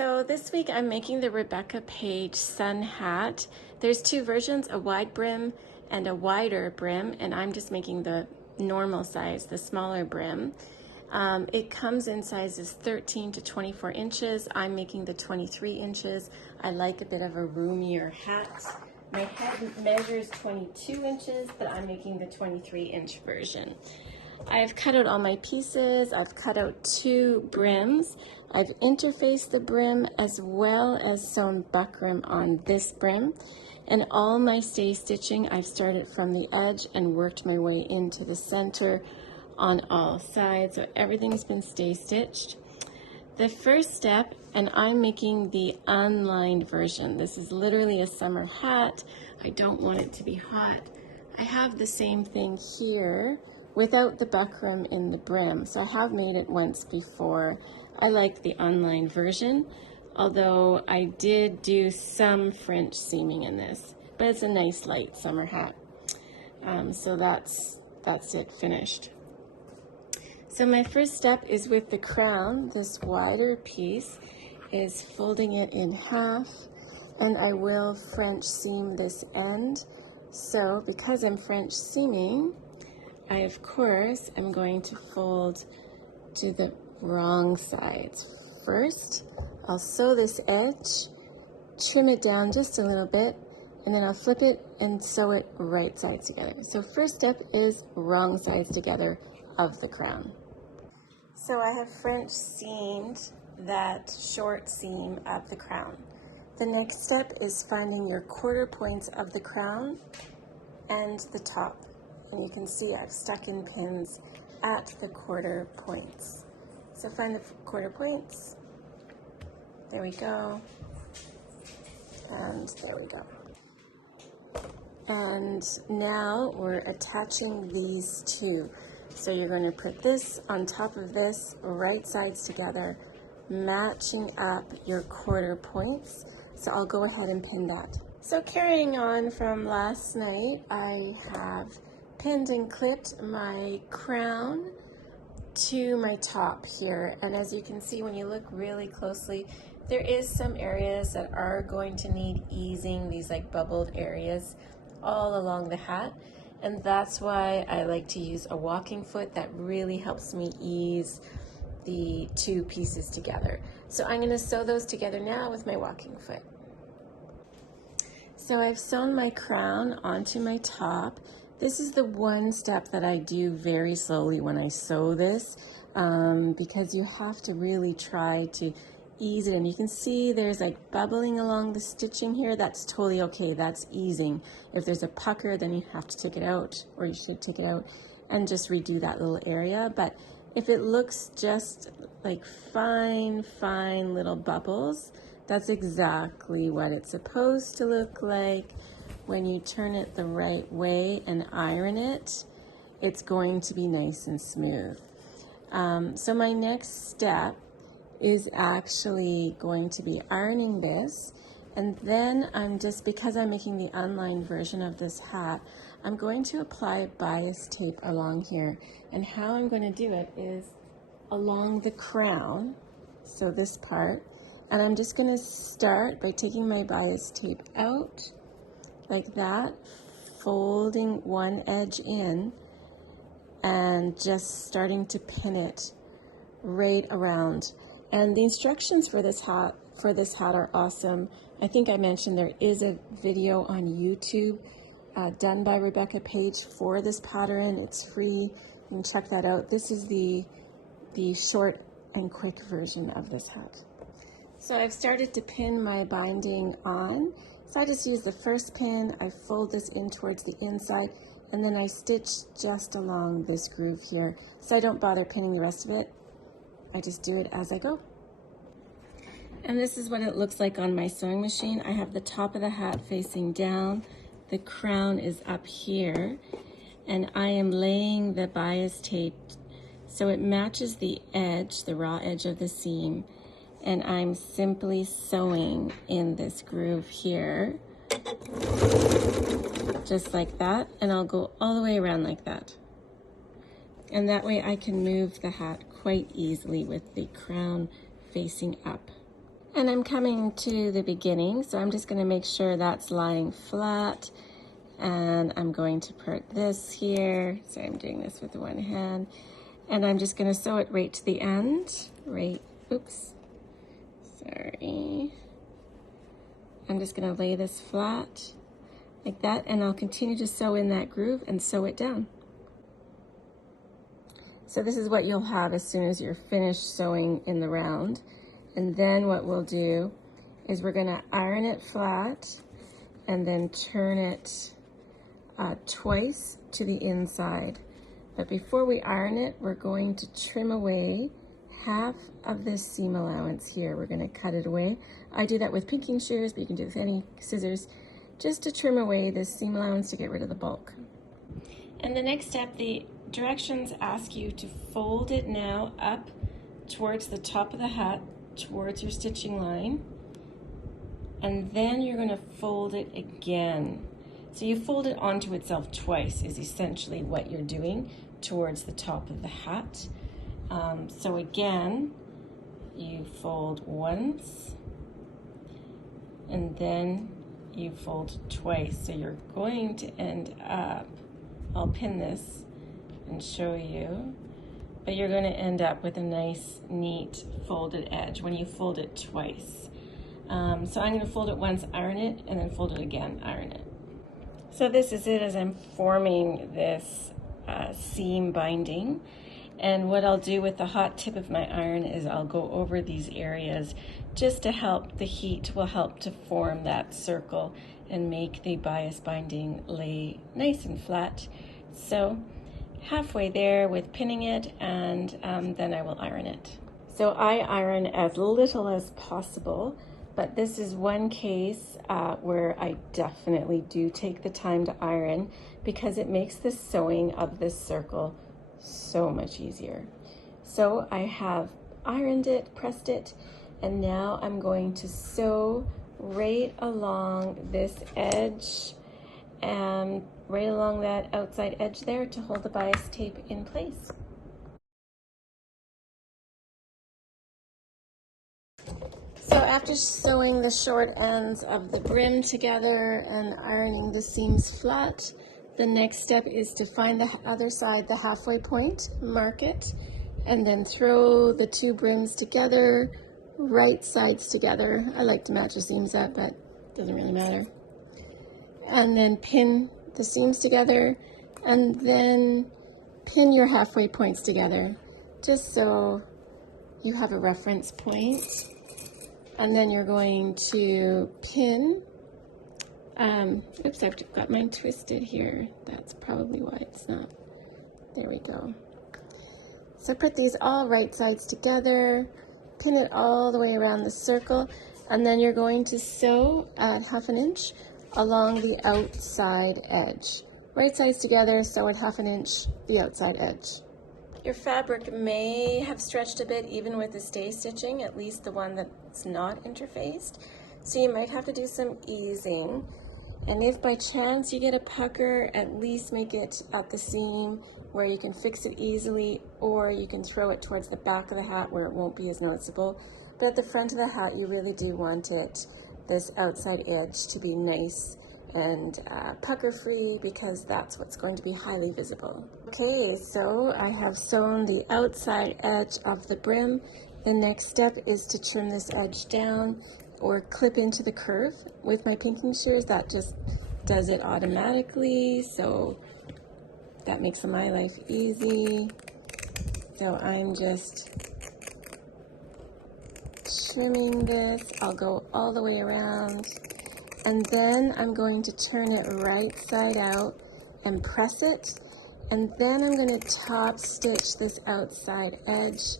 So this week I'm making the Rebecca Page sun hat. There's two versions, a wide brim and a wider brim, and I'm just making the normal size, the smaller brim. It comes in sizes 13 to 24 inches. I'm making the 23 inches. I like a bit of a roomier hat. My head measures 22 inches, but I'm making the 23-inch version. I've cut out all my pieces. I've cut out two brims. I've interfaced the brim as well as sewn buckram on this brim. And all my stay stitching, I've started from the edge and worked my way into the center on all sides. So everything's been stay stitched. The first step, and I'm making the unlined version. This is literally a summer hat. I don't want it to be hot. I have the same thing here without the buckram in the brim. So I have made it once before. I like the unlined version, although I did do some French seaming in this, but it's a nice light summer hat. So that's it, finished. So my first step is with the crown. This wider piece is folding it in half, and I will French seam this end. So because I'm French seaming, I of course am going to fold to the wrong sides. First, I'll sew this edge, trim it down just a little bit, and then I'll flip it and sew it right sides together. So first step is wrong sides together of the crown. So I have French seamed that short seam of the crown. The next step is finding your quarter points of the crown and the top. And you can see I've stuck in pins at the quarter points. So find the quarter points. There we go. And there we go. And now we're attaching these two. So you're going to put this on top of this, right sides together, matching up your quarter points. So I'll go ahead and pin that. So carrying on from last night, I have pinned and clipped my crown to my top here. And as you can see, when you look really closely, there is some areas that are going to need easing, these like bubbled areas all along the hat. And that's why I like to use a walking foot that really helps me ease the two pieces together. So I'm going to sew those together now with my walking foot. So I've sewn my crown onto my top. This is the one step that I do very slowly when I sew this, because you have to really try to ease it. And you can see there's like bubbling along the stitching here. That's totally okay. That's easing. If there's a pucker, then you have to take it out, or you should take it out and just redo that little area. But if it looks just like fine little bubbles, that's exactly what it's supposed to look like. When you turn it the right way and iron it, it's going to be nice and smooth. So my next step is actually going to be ironing this, and then because I'm making the unlined version of this hat, I'm going to apply bias tape along here. And how I'm going to do it is along the crown, so this part, and I'm just going to start by taking my bias tape out like that, folding one edge in, and just starting to pin it right around. And the instructions for this hat are awesome. I think I mentioned there is a video on YouTube done by Rebecca Page for this pattern. It's free. You can check that out. This is the short and quick version of this hat. So I've started to pin my binding on. So I just use the first pin, I fold this in towards the inside, and then I stitch just along this groove here. So I don't bother pinning the rest of it. I just do it as I go. And this is what it looks like on my sewing machine. I have the top of the hat facing down. The crown is up here. And I am laying the bias tape so it matches the edge, the raw edge of the seam. And I'm simply sewing in this groove here, just like that. And I'll go all the way around like that. And that way I can move the hat quite easily with the crown facing up. And I'm coming to the beginning, so I'm just going to make sure that's lying flat. And I'm going to put this here. So I'm doing this with one hand. And I'm just going to sew it right to the end. Right, oops, sorry. I'm just going to lay this flat like that, and I'll continue to sew in that groove and sew it down. So this is what you'll have as soon as you're finished sewing in the round. And then what we'll do is we're going to iron it flat and then turn it twice to the inside. But before we iron it, we're going to trim away half of this seam allowance here. We're going to cut it away. I do that with pinking shears, but you can do it with any scissors, just to trim away this seam allowance to get rid of the bulk. And the next step, the directions ask you to fold it now up towards the top of the hat, towards your stitching line, and then you're going to fold it again. So you fold it onto itself twice is essentially what you're doing towards the top of the hat. So again, you fold once and then you fold twice. So you're going to end up, I'll pin this and show you, but you're going to end up with a nice, neat folded edge when you fold it twice. So I'm going to fold it once, iron it, and then fold it again, iron it. So this is it as I'm forming this seam binding. And what I'll do with the hot tip of my iron is I'll go over these areas just to help, the heat will help to form that circle and make the bias binding lay nice and flat. So halfway there with pinning it, and then I will iron it. So I iron as little as possible, but this is one case where I definitely do take the time to iron because it makes the sewing of this circle so much easier. So I have ironed it, pressed it, and now I'm going to sew right along this edge and right along that outside edge there to hold the bias tape in place. So after sewing the short ends of the brim together and ironing the seams flat, the next step is to find the other side, the halfway point, mark it, and then throw the two brims together, right sides together. I like to match the seams up, but it doesn't really matter. And then pin the seams together, and then pin your halfway points together, just so you have a reference point. And then you're going to pin, oops, I've got mine twisted here. That's probably why it's not. There we go. So put these all right sides together, pin it all the way around the circle, and then you're going to sew at 1/2 inch along the outside edge. Right sides together, sew at 1/2 inch the outside edge. Your fabric may have stretched a bit even with the stay stitching, at least the one that's not interfaced. So you might have to do some easing. And if by chance you get a pucker, at least make it at the seam where you can fix it easily, or you can throw it towards the back of the hat where it won't be as noticeable. But at the front of the hat, you really do want it, this outside edge, to be nice and pucker free, because that's what's going to be highly visible. Okay, so I have sewn the outside edge of the brim. The next step is to trim this edge down or clip into the curve. With my pinking shears, that just does it automatically, so that makes my life easy. So I'm just trimming this. I'll go all the way around. And then I'm going to turn it right side out and press it. And then I'm going to top stitch this outside edge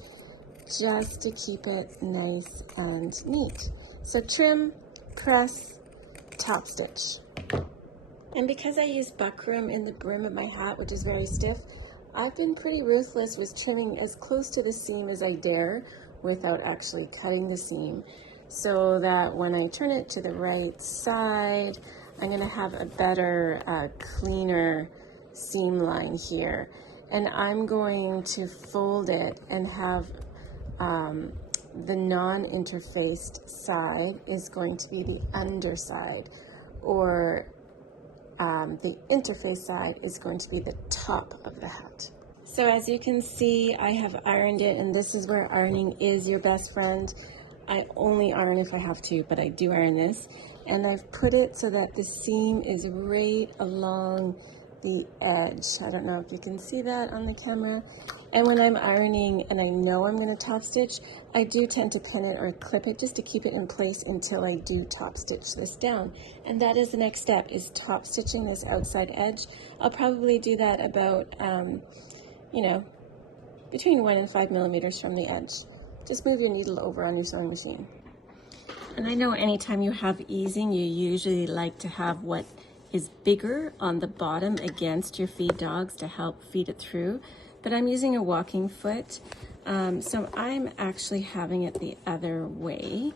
just to keep it nice and neat. So trim, press, top stitch. And because I use buckram in the brim of my hat, which is very stiff, I've been pretty ruthless with trimming as close to the seam as I dare without actually cutting the seam, so that when I turn it to the right side, I'm going to have a better, cleaner seam line here. And I'm going to fold it and have the non-interfaced side is going to be the underside, or the interface side is going to be the top of the hat. So as you can see, I have ironed it, and this is where ironing is your best friend. I only iron if I have to, but I do iron this. And I've put it so that the seam is right along the edge. I don't know if you can see that on the camera. And when I'm ironing and I know I'm going to top stitch, I do tend to pin it or clip it just to keep it in place until I do top stitch this down. And that is the next step, is top stitching this outside edge. I'll probably do that about, you know, between 1 and 5 millimeters from the edge. Just move your needle over on your sewing machine. And I know anytime you have easing, you usually like to have what is bigger on the bottom against your feed dogs to help feed it through. But I'm using a walking foot, so I'm actually having it the other way.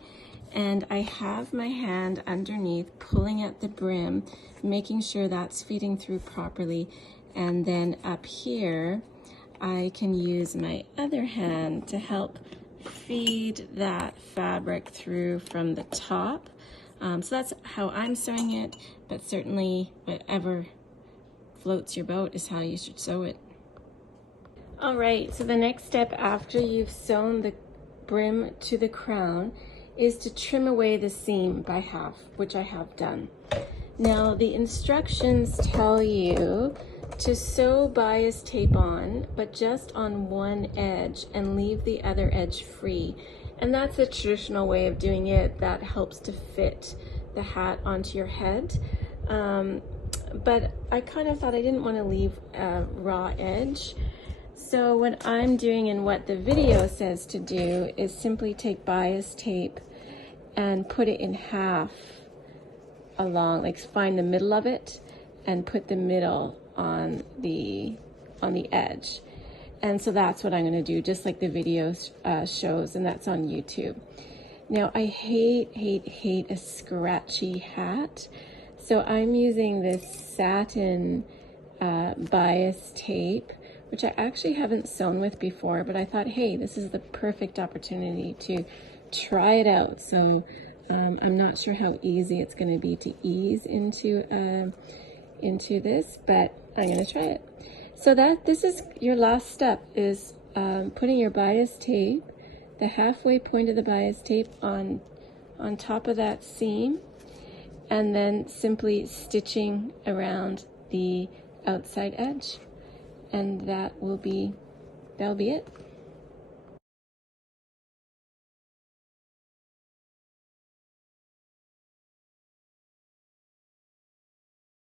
And I have my hand underneath, pulling at the brim, making sure that's feeding through properly. And then up here, I can use my other hand to help feed that fabric through from the top. So that's how I'm sewing it, but certainly whatever floats your boat is how you should sew it. All right, so the next step after you've sewn the brim to the crown is to trim away the seam by half, which I have done. Now the instructions tell you to sew bias tape on, but just on one edge, and leave the other edge free. And that's a traditional way of doing it that helps to fit the hat onto your head. But I kind of thought I didn't want to leave a raw edge. So what I'm doing, and what the video says to do, is simply take bias tape and put it in half along, like find the middle of it and put the middle on the edge. And so that's what I'm going to do, just like the video shows, and that's on YouTube. Now I hate a scratchy hat, so I'm using this satin bias tape, which I actually haven't sewn with before, but I thought, hey, this is the perfect opportunity to try it out. So I'm not sure how easy it's going to be to ease into this, but I'm going to try it. So this is your last step, is putting your bias tape, the halfway point of the bias tape, on top of that seam, and then simply stitching around the outside edge, and that'll be it.